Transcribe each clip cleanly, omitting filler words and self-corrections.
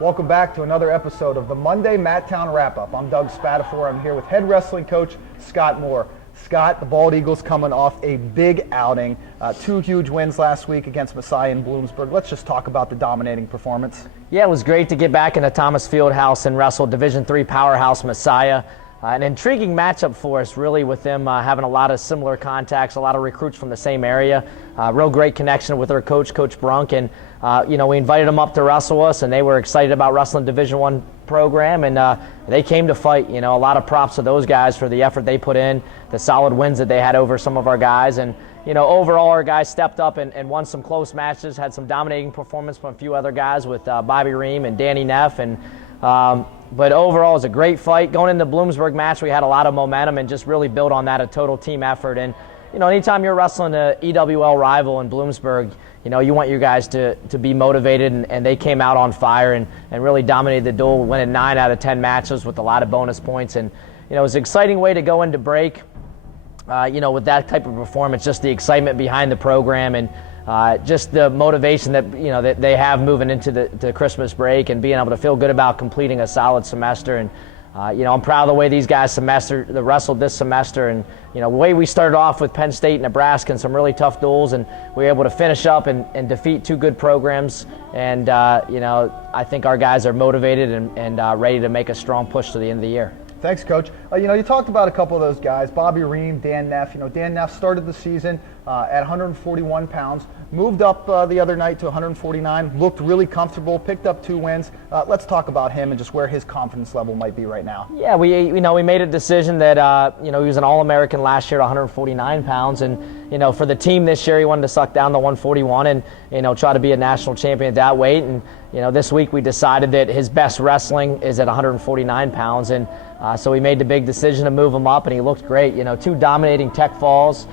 Welcome back to another episode of the Monday Matttown Wrap-Up. I'm Doug Spatafor. I'm here with head wrestling coach Scott Moore. Scott, the Bald Eagles coming off a big outing, 2 huge wins last week against Messiah and Bloomsburg. Let's just talk about the dominating performance. Yeah, it was great to get back into Thomas Fieldhouse and wrestle Division III powerhouse Messiah. An intriguing matchup for us, really, with them having a lot of similar contacts, a lot of recruits from the same area. Real great connection with their coach, Coach Brunk, and we invited them up to wrestle us, and they were excited about wrestling Division I program, and they came to fight. A lot of props to those guys for the effort they put in, the solid wins that they had over some of our guys, and overall our guys stepped up and won some close matches, had some dominating performance from a few other guys with Bobby Ream and Danny Neff, and but overall, it was a great fight. Going into the Bloomsburg match, we had a lot of momentum and just really built on that, a total team effort. And, anytime you're wrestling an EWL rival in Bloomsburg, you want your guys to be motivated, and they came out on fire and really dominated the duel, winning 9 out of 10 matches with a lot of bonus points. And, it was an exciting way to go into break, with that type of performance, just the excitement behind the program and just the motivation that that they have moving into the Christmas break and being able to feel good about completing a solid semester. And I'm proud of the way these guys wrestled this semester, and the way we started off with Penn State and Nebraska and some really tough duels, and we were able to finish up and defeat 2 good programs. And I think our guys are motivated and ready to make a strong push to the end of the year. Thanks, Coach. You talked about a couple of those guys, Bobby Ream, Dan Neff. Dan Neff started the season at 141 pounds, moved up the other night to 149, looked really comfortable, picked up 2 wins. Let's talk about him and just where his confidence level might be right now. Yeah, we made a decision that he was an All-American last year at 149 pounds, and for the team this year he wanted to suck down to 141 and try to be a national champion at that weight. And this week we decided that his best wrestling is at 149 pounds, and so we made the big decision to move him up, and he looked great. 2 dominating tech falls.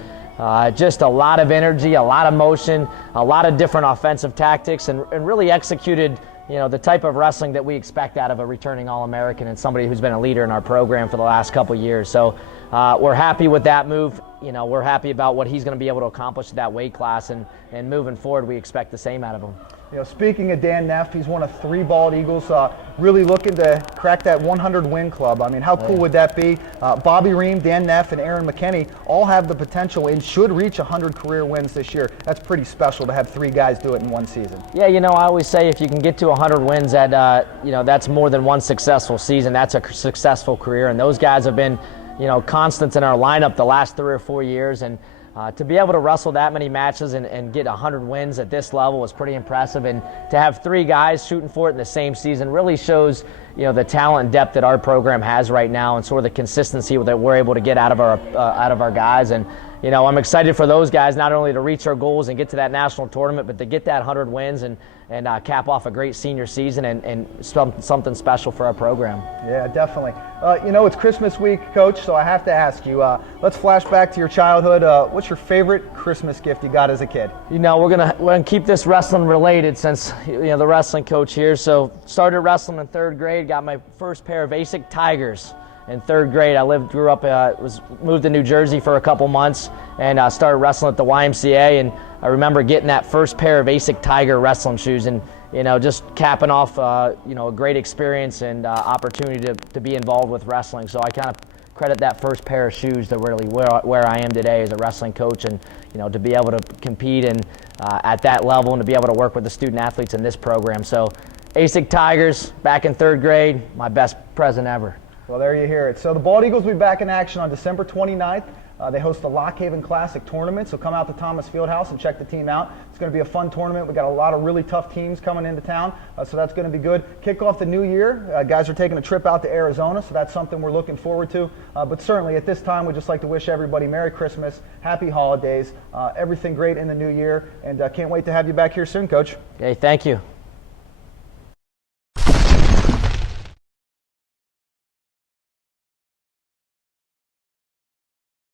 Just a lot of energy, a lot of motion, a lot of different offensive tactics, and really executed, the type of wrestling that we expect out of a returning All-American and somebody who's been a leader in our program for the last couple years. So we're happy with that move. We're happy about what he's going to be able to accomplish at that weight class, and moving forward, we expect the same out of him. Speaking of Dan Neff, he's one of 3 Bald Eagles, really looking to crack that 100-win club. I mean, how cool would that be? Bobby Ream, Dan Neff, and Aaron McKinney all have the potential and should reach 100 career wins this year. That's pretty special to have 3 guys do it in one season. Yeah, I always say if you can get to 100 wins, that's more than one successful season. That's a successful career, and those guys have been, constants in our lineup the last 3 or 4 years, and to be able to wrestle that many matches and get 100 wins at this level was pretty impressive. And to have 3 guys shooting for it in the same season really shows, the talent and depth that our program has right now, and sort of the consistency that we're able to get out of our guys. And I'm excited for those guys not only to reach our goals and get to that national tournament, but to get that 100 wins and cap off a great senior season and something special for our program. Yeah, definitely. It's Christmas week, Coach, so I have to ask you, let's flash back to your childhood. What's your favorite Christmas gift you got as a kid? We're gonna keep this wrestling related since the wrestling coach here. So started wrestling in 3rd grade, got my first pair of ASIC Tigers in 3rd grade. I moved to New Jersey for a couple months and started wrestling at the YMCA, and I remember getting that first pair of ASIC Tiger wrestling shoes and just capping off a great experience and opportunity to be involved with wrestling. So I kind of credit that first pair of shoes to really where I am today as a wrestling coach, and to be able to compete and at that level, and to be able to work with the student athletes in this program. So ASIC Tigers back in 3rd grade, my best present ever. Well, there you hear it. So the Bald Eagles will be back in action on December 29th. They host the Lock Haven Classic Tournament, so come out to Thomas Fieldhouse and check the team out. It's going to be a fun tournament. We've got a lot of really tough teams coming into town, so that's going to be good. Kick off the new year. Guys are taking a trip out to Arizona, so that's something we're looking forward to. But certainly at this time, we'd just like to wish everybody Merry Christmas, Happy Holidays, everything great in the new year, and can't wait to have you back here soon, Coach. Okay, thank you.